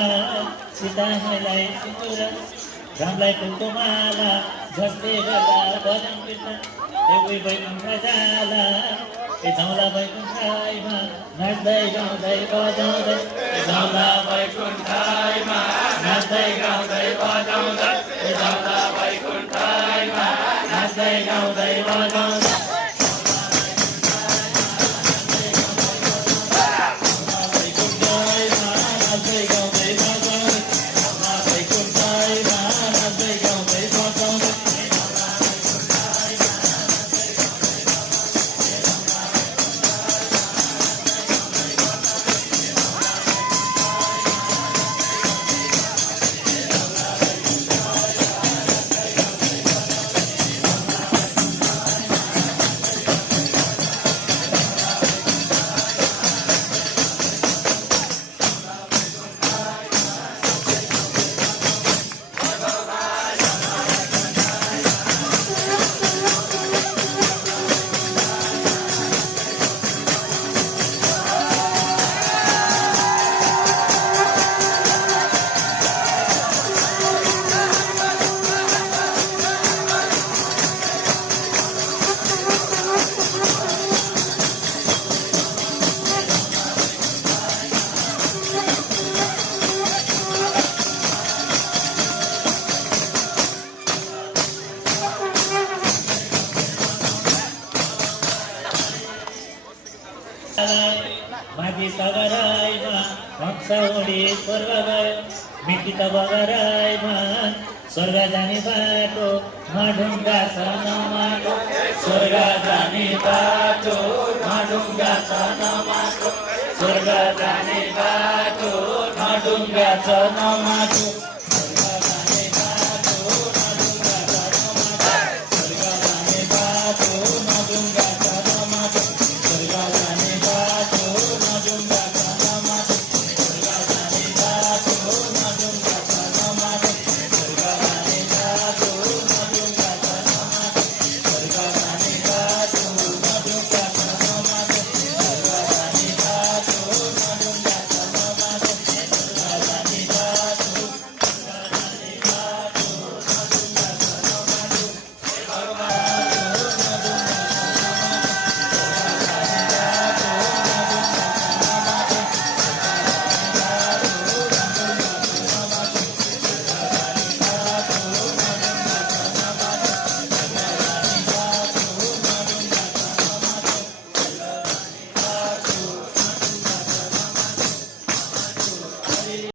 सीतालाई सिन्दुर रामलाई फुलको माला जस्तै गर्दा भजन कीर्तन देउई बैकुण्ठ जाला ए झौला बैकुण्ठमा नाच्दै गाउँदै बजाउँदै ए झौला बैकुण्ठमा नाच्दै गाउँदै बजाउँदै ए झौला बैकुण्ठमा नाच्दै गाउँदै बजाउँदै माघी सगराइमा हंसौडी स्वर्ग गयो मिटी त बगराइमा स्वर्ग जाने बाटो माढुङ्गा छ नमाटो स्वर्ग जाने बाटो माढुङ्गा छ नमाटो स्वर्ग जाने बाटो माढुङ्गा छ नमाटो